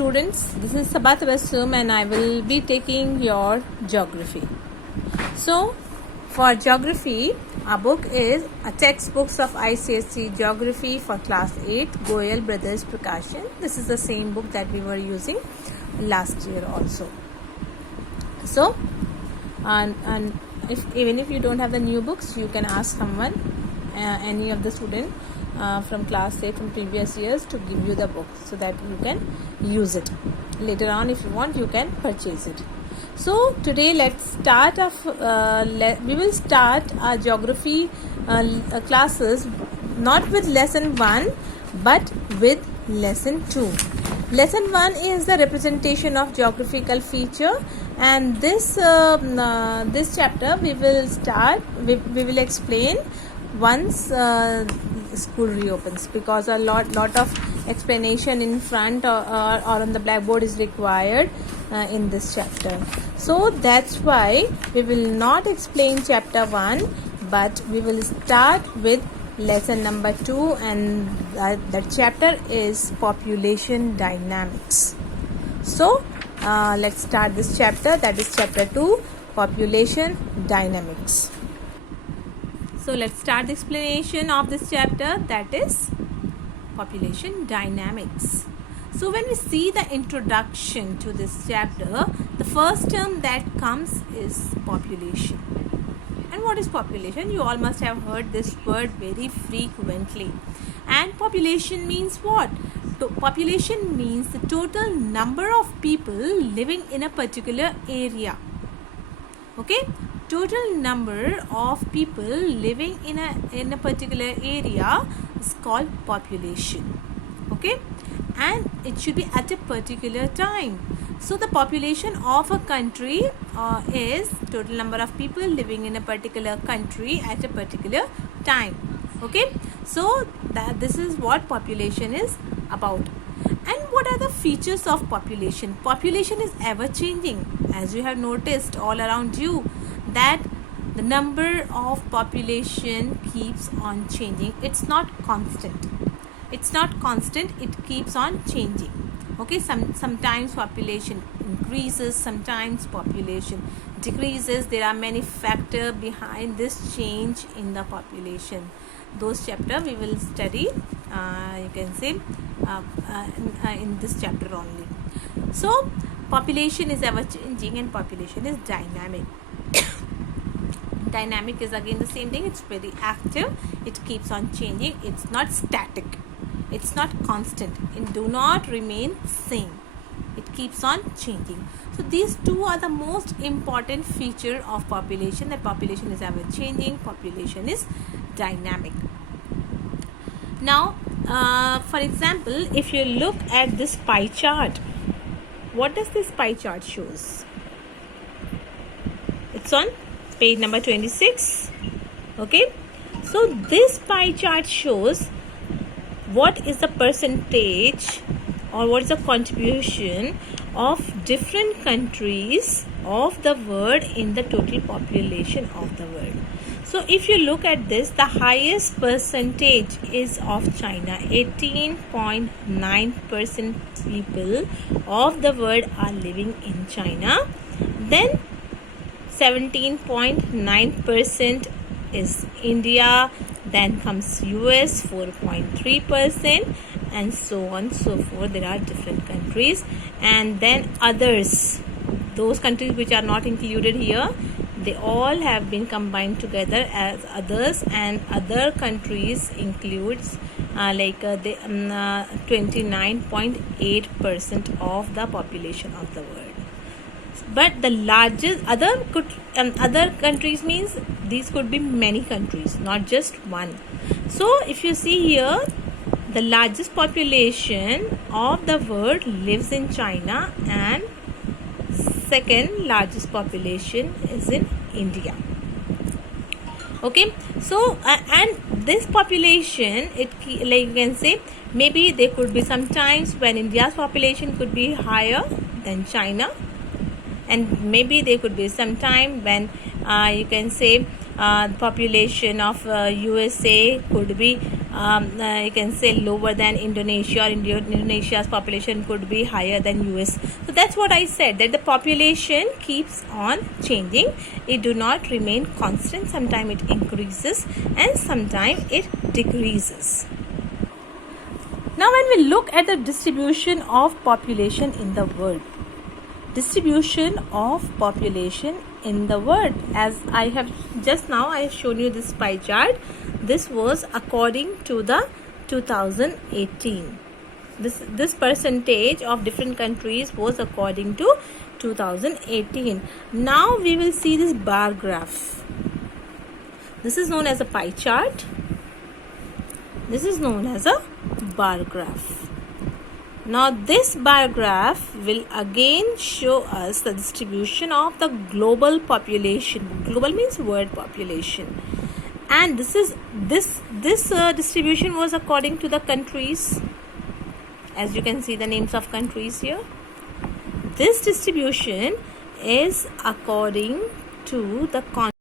students, this is Sabat Tabassum and I will be taking your geography. So for geography, our book is a textbooks of ICSE Geography for class 8, Goyal Brothers Prakashan. This is the same book that we were using last year also. So and even if you don't have the new books, you can ask someone, any of the student from class 8 from previous years to give you the book so that you can use it. Later on, if you want, you can purchase it. So today let's start we will start our geography classes not with lesson 1 but with lesson 2. Lesson 1 is the representation of geographical feature, and this chapter we will explain once school reopens, because a lot of explanation in front or on the blackboard is required in this chapter. So that's why we will not explain chapter 1, but we will start with lesson number 2, and that chapter is population dynamics. So let's start this chapter, that is chapter 2, population dynamics. So let's start the explanation of this chapter, that is population dynamics. So when we see the introduction to this chapter, the first term that comes is population. And what is population? You all must have heard this word very frequently. And population means what? Population means the total number of people living in a particular area. Okay? Total number of people living in a particular area is called population. Okay? And it should be at a particular time. So the population of a country is total number of people living in a particular country at a particular time. Okay? So this is what population is about. And what are the features of population? Population is ever changing, as you have noticed all around you, that the number of population keeps on changing. It's not constant. It's not constant, it keeps on changing. Okay, sometimes population increases, sometimes population decreases. There are many factors behind this change in the population. Those chapter we will study, you can say, in this chapter only. So population is ever changing and population is dynamic. Dynamic is again the same thing. It's very active, it keeps on changing. It's not static, it's not constant, it do not remain same, it keeps on changing. So these two are the most important feature of population, that population is ever changing, population is dynamic. Now for example, if you look at this pie chart, what does this pie chart shows? It's on page number 26. Okay, so this pie chart shows what is the percentage or what is the contribution of different countries of the world in the total population of the world. So if you look at this, the highest percentage is of China. 18.9% people of the world are living in China. Then 17.9% is India, then comes US 4.3%, and so on so forth. There are different countries, and then others, those countries which are not included here, they all have been combined together as others, and other countries includes the 29.8% of the population of the world. But the largest other countries means these could be many countries, not just one. So if you see here, the largest population of the world lives in China, and second largest population is in India. Okay, so and this population, like you can say, maybe there could be some times when India's population could be higher than China, and maybe there could be some time when you can say the population of USA could be you can say lower than Indonesia, or Indonesia's population could be higher than US. So that's what I said, that the population keeps on changing. It do not remain constant. Sometimes it increases and sometimes it decreases. Now when we look at the distribution of population in the world, distribution of population in the world, as I have just now I have shown you this pie chart. This was according to the 2018. This percentage of different countries was according to 2018. Now we will see this bar graph. This is known as a pie chart. This is known as a bar graph. Now this bar graph will again show us the distribution of the global population. Global means world population. And this distribution was according to the countries. As you can see the names of countries here. This distribution is according to the